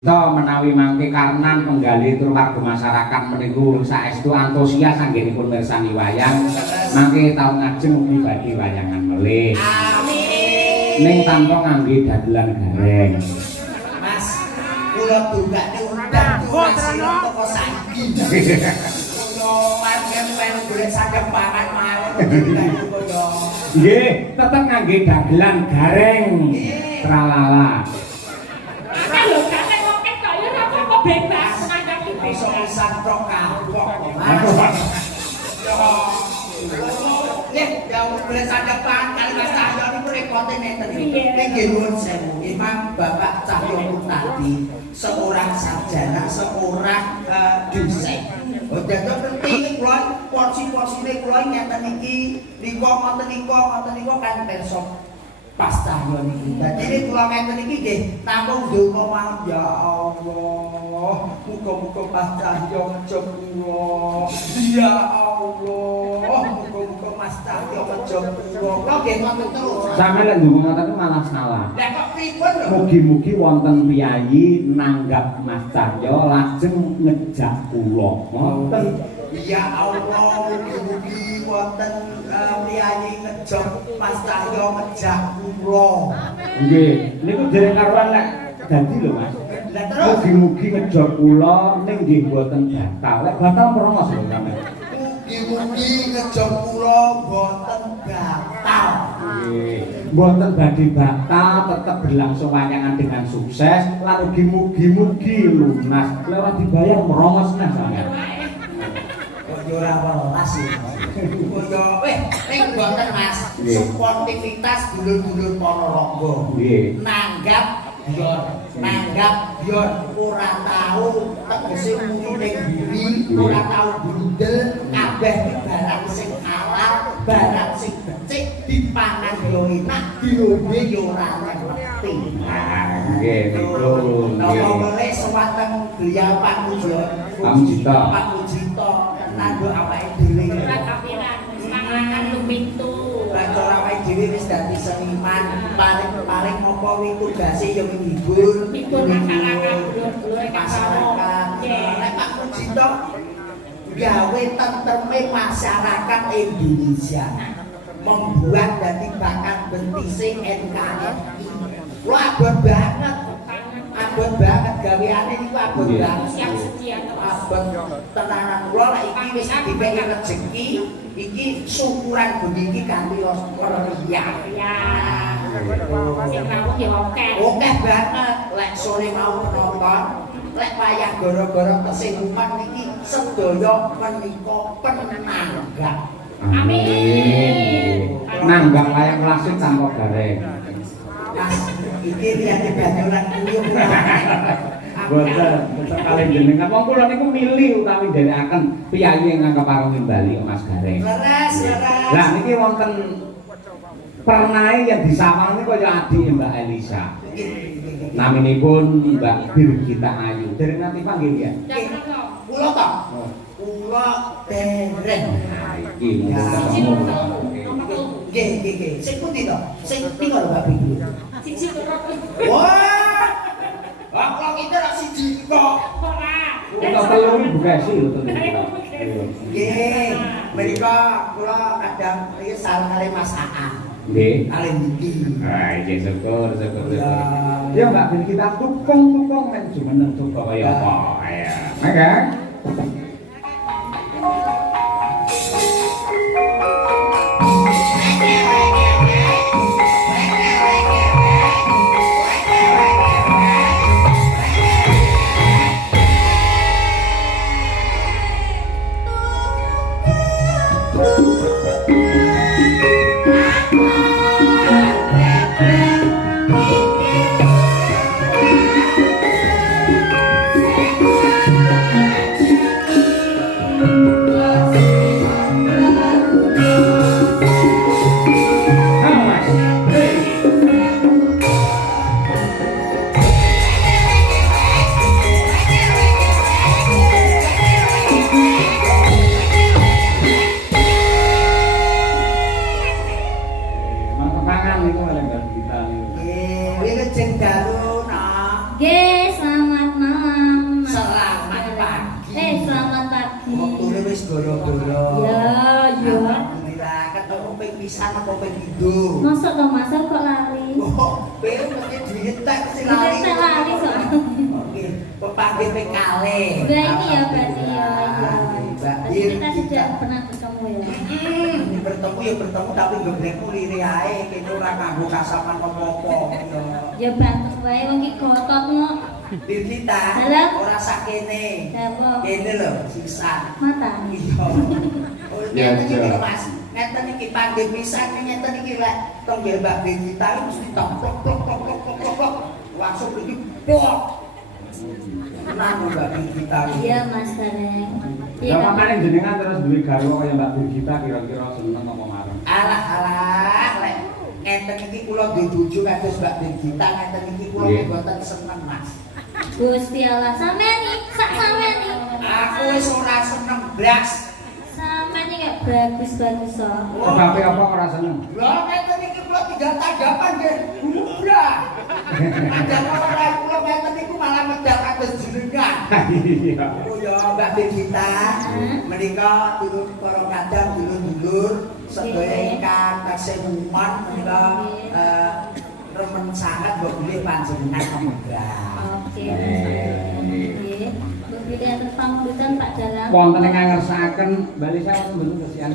Kita menawi mangke karenan penggali tur warga masyarakat meniku saestu antusias anggenipun mirsani wayang mangke taun ngajeng ugi badhe wayangan melih. Amin. Ning tanpa ngangge dagelan gareng. Mas, kula dongakne undang Mas teko saiki. Kula panjen golek saged pangan mawon. Nggih, tetep ngangge dagelan gareng. Tralala. Bebas ngandang iso pisan tok kapok. Ya boleh saja Pak, kalau Mas Cahyo niku rekote nenten iki. Nggih nuwun sewu. Memang Bapak Cahyo tadi seorang sarjana, seorang dosen. Dados penting kula porsi-porsine kula ngeten iki niku ngoten niku kan besok pas Cahyo niki. Dadi nek kula ngeten iki nggih namung donga mawon ya Allah. Muga-muga Pas Cahyo ngejog kula. Ya Allah. Muga-muga Mas Cahyo ngejog kula. Kula nggih ngoten terus. Sampe lek ndonga ngoten malah salah. Lah kok pripun lho? Mugi-mugi wonten piyayi nanggap Mas Cahyo lajeng ngejak kula. Ngoten. Ya Allah, mugi-mugi wonten priyayi ngejog Mas Cahyo ngejak kula. Nggih, niku dereng karuan lek dadi lho Mas. Lah terus Mugi-mugi ngejog kula ning nggih mboten batal. Lek batal merongos lho sampe. mugi-mugi ngejog kula boten batal. Nggih, mboten badhe batal, tetep berlangsung wayangan dengan sukses lan ugi mugi-mugi lunas. Lewat dibayar merongos nah sampe. Kok ora welas iki. Kaya ning boten Mas, sportivitas dulur-dulur Ponorogo. Nggih. Nanggap yor ora tau tegese muni ning buri, ora tau bundel, kabeh barang sing halal, barang sing becik dipangan yo enak, diombe yo ora ngerti. Nggih, niku nggih. Napa melih sewateng beliau Pak Mujito. Pak Mujito tenan kok awake dhewe. Ora kapiran, mangan lumintu. Cara awake dhewe wis dadi seniman, paling apa wi tugase ya menghibur, Hibur masyarakat, dulur-dulur masyarakat. Nek Pak Mujito gawe tentreme masyarakat Indonesia. Membuat dadi bakat bentise NKRI. Wah, abot banget. Abot banget gaweane niku abot banget. Siap sedia Abot tenanan kula lek iki wis dipeki rezeki, iki syukuran bumi iki kanthi meriah. ya. Sing rawuh ya akeh. Akeh banget lek sore mau penonton, lek wayah gara-gara kesemupan niki sedaya menika penanggap. Amin. Nanggap wayang klasik tanpa gareng. Mas, iki liyane banyolan kuyup. Boten, kali jenengan wong kula niku milih utawi nderekaken piyayi ingkang kepareng Bali Mas Gareng. Leres. Lah niki wonten pernae yang disawang niku kaya adik Mbak Elisa. Naminipun Mbak Birgita Ayu. Dereng nanti panggil ya. Kula to. Kula dereng. Iki mung ketemu. Nggih. Sing pundi to? Sing tiga lho Mbak Birgita. Siji loro. Wah. Kok kita ra siji kok. Ora. Kita telu buka sih lho tentu. Nggih. Menika kula kadang iki sareng kali Mas Aan. Nggih. Kali niki. Ah, iki syukur. Ya Mbak Birgita tukung men jumeneng coba kaya apa. Ya. Mangga. pisan apa ping pindho? Mosok to Mas kok lali. Oh, kowe mesti dihentak mesti lali. Dihentak lali soalnya. Oke, pepanggil ping kalih. Mbak ini ya berarti ya. Mbak, Berarti kita sudah pernah bertemu ya. Bertemu ya bertemu tapi geblekmu lire ae kene ora kanggo kasapan apa-apa. Ya bantu wae wong iki gotot kok. Dirgita ora sakene. Dawa. Kene lho sisa. Mata. Iya. Oh, ngeten iki Mas. Ngeten iki panggil pisan ngeten iki lek tong nggih Mbak Dirgita mesti toplok plok. Langsung iki pok. Nang Mbak Dirgita. Iya Mas Bareng. Ya makane jenengan terus duwe garwa kaya Mbak Dirgita kira-kira seneng apa marem. Alah lek ngeten iki kula duwe bojo kados Mbak Dirgita ngeten iki kula mboten seneng Mas. Gusti Allah sampean iki sak sampean iki. Aku wis ora seneng blas. Sampean iki gak bagus-bagus kok. Sebabe apa ora seneng? Lah ngeten iki kula tinggal tanggapan nggih. Blah. Padahal ora kula ngeten iku malah medal kados jenengan. Iya. Oh ya Mbak Dirgita, menika turun para kadang dulur-dulur sedaya ingkang kasemuman menika remen sangat mbok bilih panjenengan pemegah. Oke. Nggih. Mbok bilih atur pamulutan Pak Dalang. Wonten ingkang ngersakaken Mbak Lisa wonten mboten kesian.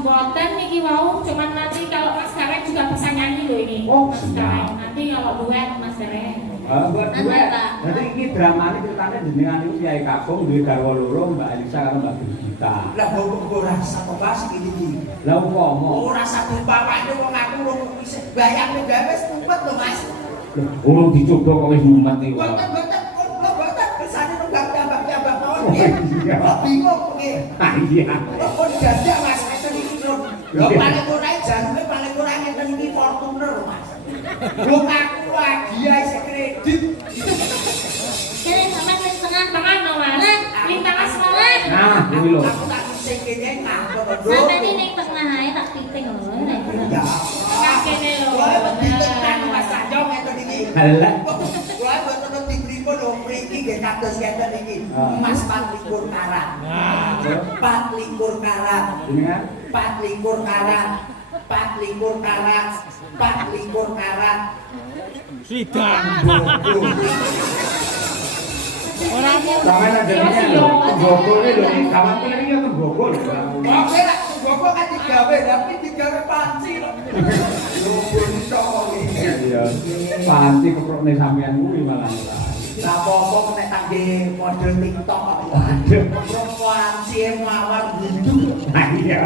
Mboten niki wau, cuman nanti kalau Mas Gareng juga bisa nyanyi loh ini. Oh, Mas siap. Gareng. Nanti kalau duet Mas Gareng. Buat duet. Jadi ini dramanya ceritanya jenengan itu Kiai Kakung duwe garwa loro Mbak Elisa karo Mbak Dirgita. Lah kok ora satu pas iki iki. Lah umpama Ora satu bapakne wong aku wong isih bayang gawe wis tumpet lho Mas. urung dicoba kok wis mumet iki. Boten kok kesane nunggak tambah mawon Oh, nggih. iya. Bingung nggih. Ah iya. Kok jajan Mas ngeten iki lho. Lho paling ora janune paling ora ngeten iki Fortuner Mas. Wong aku lagi ae sing kredit. Kene sampean wis tengah Tangan no Mas. Lintang asmara. Nah, iki lho. Aku tak sing kene nganggo lho. Sampean iki ning tengah ae tak piting lho. Ya. Kene lho. Wah, ditekan Mas Sanjo ngeten iki. Halah. Wah, boten dipripun lho mriki nggih kados ngeten iki. Emas 24 karat. 24 karat. Jenengan 24 karat. 24 karat. 24 karat. Sidang. sampeyan jenenge lho. Gogol iki lho gawan kuwi iki apa gogol. Oke lah, gua kan digawe, tapi digawe panci lho. Lho bonto iki. Iya. Panti keprokne sampeyan kuwi malah. Lah apa-apa nek tangge model TikTok kok. Waduh. Panci mawar hidup. Nah iya.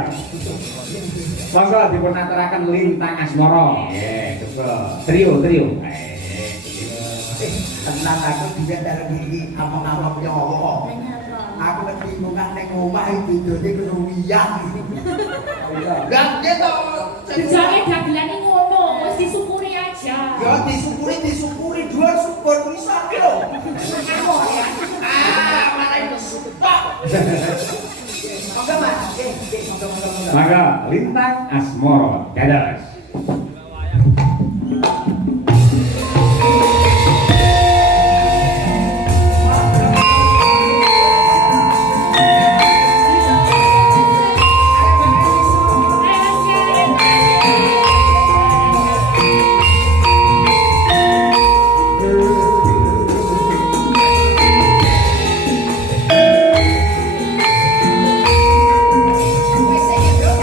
Monggo dipun aturaken Lintang Asmara. Nggih, coba. Trio. Tenang aku juga dari diri amang-amang nyawa. Aku kebingungan ning omah iki dene keruwian. Lah gitu. Jane dagelan iki ngono, wis disyukuri aja. Ya disyukuri dua syukur bisa lho. Malah itu stop. Monggo Mas. Monggo. Maka Lintang Asmara. Dados. Wis iki, Bro.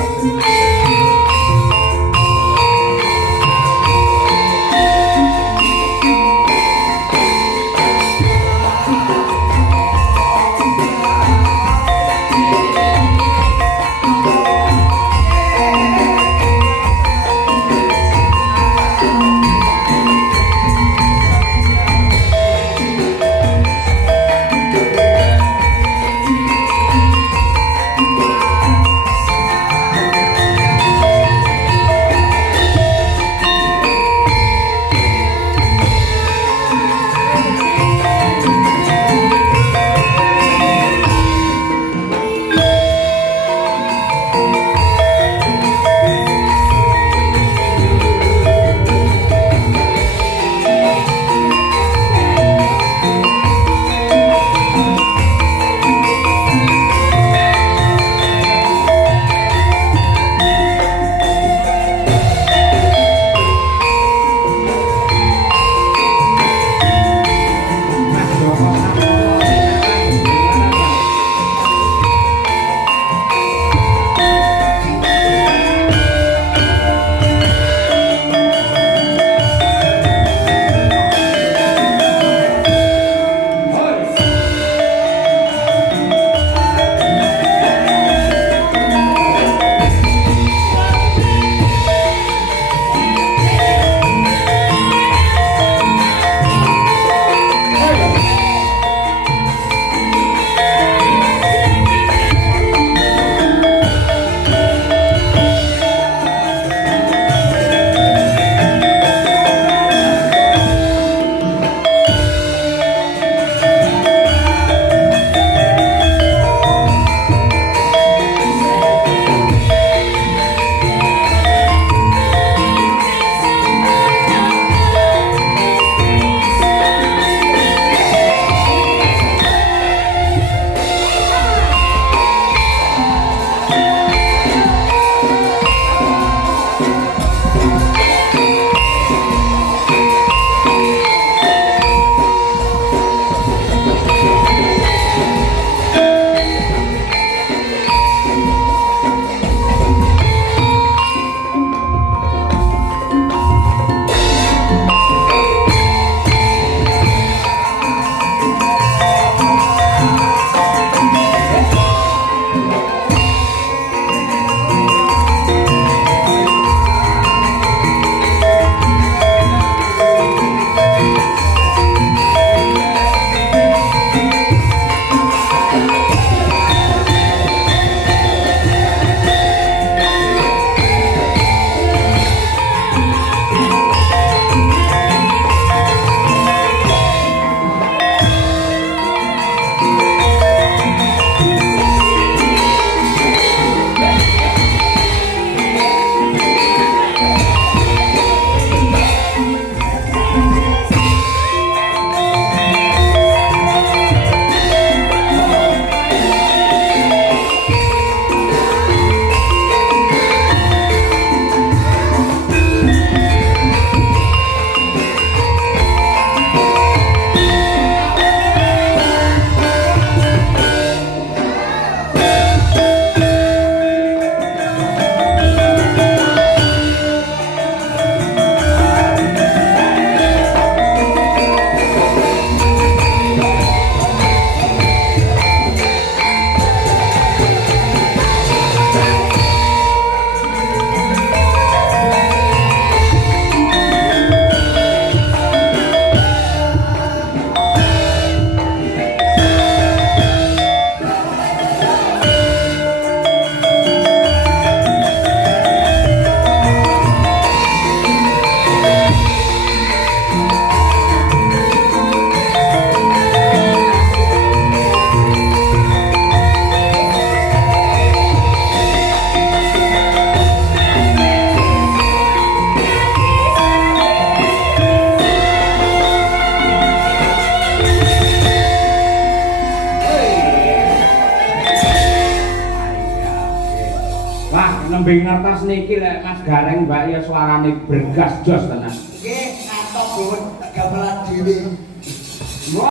Lambing ngertos niki lek Mas Gareng Mbak ya suarane bergas jos tenan. Nggih, ngatok Gun, gamelan dhewe.